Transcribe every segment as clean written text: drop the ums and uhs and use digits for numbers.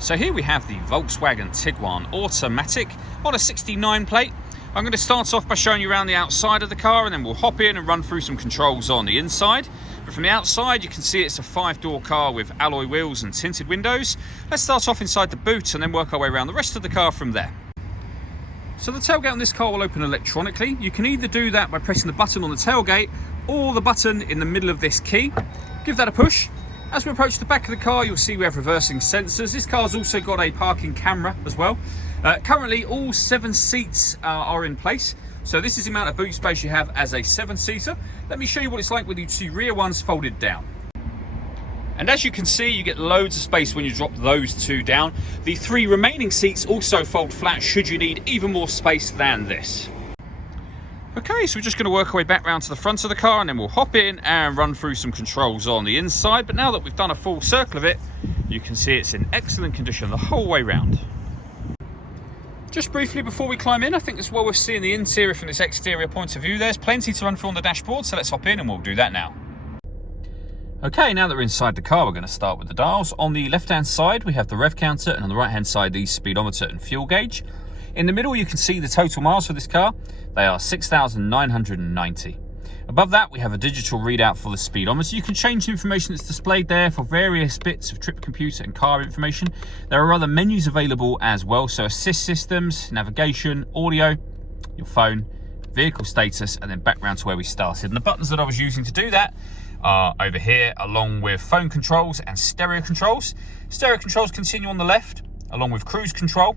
So here we have the Volkswagen Tiguan Automatic on a 69 plate. I'm going to start off by showing you around the outside of the car, and then we'll hop in and run through some controls on the inside. But from the outside you can see it's a 5-door car with alloy wheels and tinted windows. Let's start off inside the boot and then work our way around the rest of the car from there. So the tailgate on this car will open electronically. You can either do that by pressing the button on the tailgate or the button in the middle of this key. Give that a push. As we approach the back of the car, you'll see we have reversing sensors. This car's also got a parking camera as well. Currently, all 7 seats are in place. So this is the amount of boot space you have as a 7-seater. Let me show you what it's like with the 2 rear ones folded down. And as you can see, you get loads of space when you drop those 2 down. The 3 remaining seats also fold flat should you need even more space than this. Okay, so we're just going to work our way back round to the front of the car, and then we'll hop in and run through some controls on the inside. But now that we've done a full circle of it, you can see it's in excellent condition the whole way round. Just briefly before we climb in, I think it's well worth seeing the interior from this exterior point of view. There's plenty to run through on the dashboard, so let's hop in and we'll do that now. Okay, now that we're inside the car, we're going to start with the dials. On the left-hand side, we have the rev counter, and on the right-hand side, the speedometer and fuel gauge. In the middle, you can see the total miles for this car. They are 6,990. Above that, we have a digital readout for the speedometer. You can change the information that's displayed there for various bits of trip computer and car information. There are other menus available as well, so assist systems, navigation, audio, your phone, vehicle status, and then back round to where we started. And the buttons that I was using to do that are over here, along with phone controls and stereo controls. Stereo controls continue on the left, along with cruise control.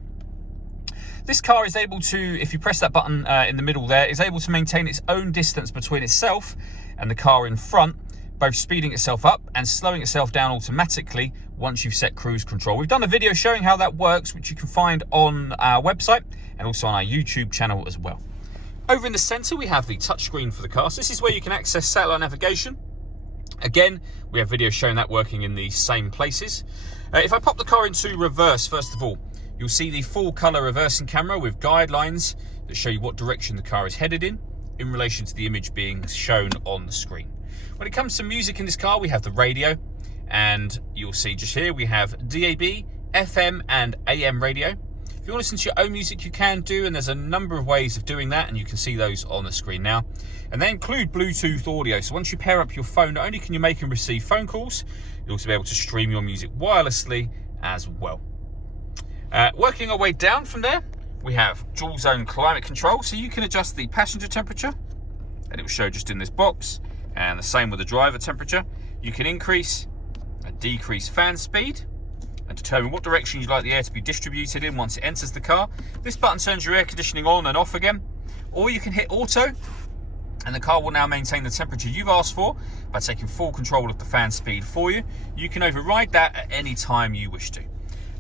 This car is able to, if you press that button in the middle there, is able to maintain its own distance between itself and the car in front, both speeding itself up and slowing itself down automatically once you've set cruise control. We've done a video showing how that works, which you can find on our website and also on our YouTube channel as well. Over in the center, we have the touchscreen for the car. So this is where you can access satellite navigation. Again, we have videos showing that working in the same places. If I pop the car into reverse, first of all, you'll see the full color reversing camera with guidelines that show you what direction the car is headed in relation to the image being shown on the screen. When it comes to music in this car, we have the radio, and you'll see just here we have DAB, FM and AM radio. If you want to listen to your own music, you can do, and there's a number of ways of doing that, and you can see those on the screen now. And they include Bluetooth audio, so once you pair up your phone, not only can you make and receive phone calls, you'll also be able to stream your music wirelessly as well. Working our way down from there, we have dual zone climate control, so you can adjust the passenger temperature, and it will show just in this box, and the same with the driver temperature. You can increase and decrease fan speed and determine what direction you'd like the air to be distributed in once it enters the car. This button turns your air conditioning on and off again, or you can hit auto, and the car will now maintain the temperature you've asked for by taking full control of the fan speed for you. You can override that at any time you wish to.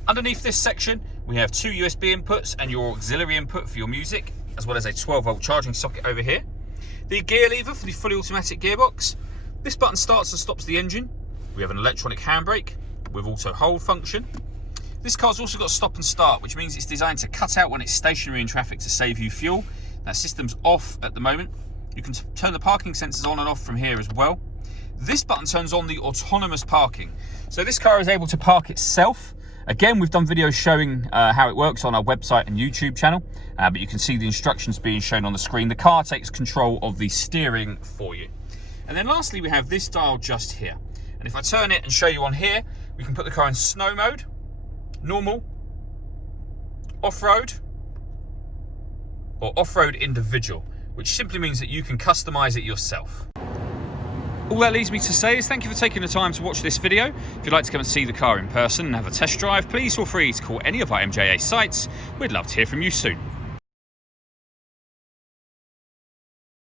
Underneath this section, we have 2 USB inputs and your auxiliary input for your music, as well as a 12-volt charging socket over here. The gear lever for the fully automatic gearbox. This button starts and stops the engine. We have an electronic handbrake with auto hold function. This car's also got stop and start, which means it's designed to cut out when it's stationary in traffic to save you fuel. That system's off at the moment. You can turn the parking sensors on and off from here as well. This button turns on the autonomous parking. So this car is able to park itself. Again, we've done videos showing how it works on our website and YouTube channel, but you can see the instructions being shown on the screen. The car takes control of the steering for you. And then lastly, we have this dial just here. And if I turn it and show you on here, we can put the car in snow mode, normal, off-road, or off-road individual, which simply means that you can customize it yourself. All that leaves me to say is thank you for taking the time to watch this video. If you'd like to come and see the car in person and have a test drive, please feel free to call any of our MJA sites. We'd love to hear from you soon.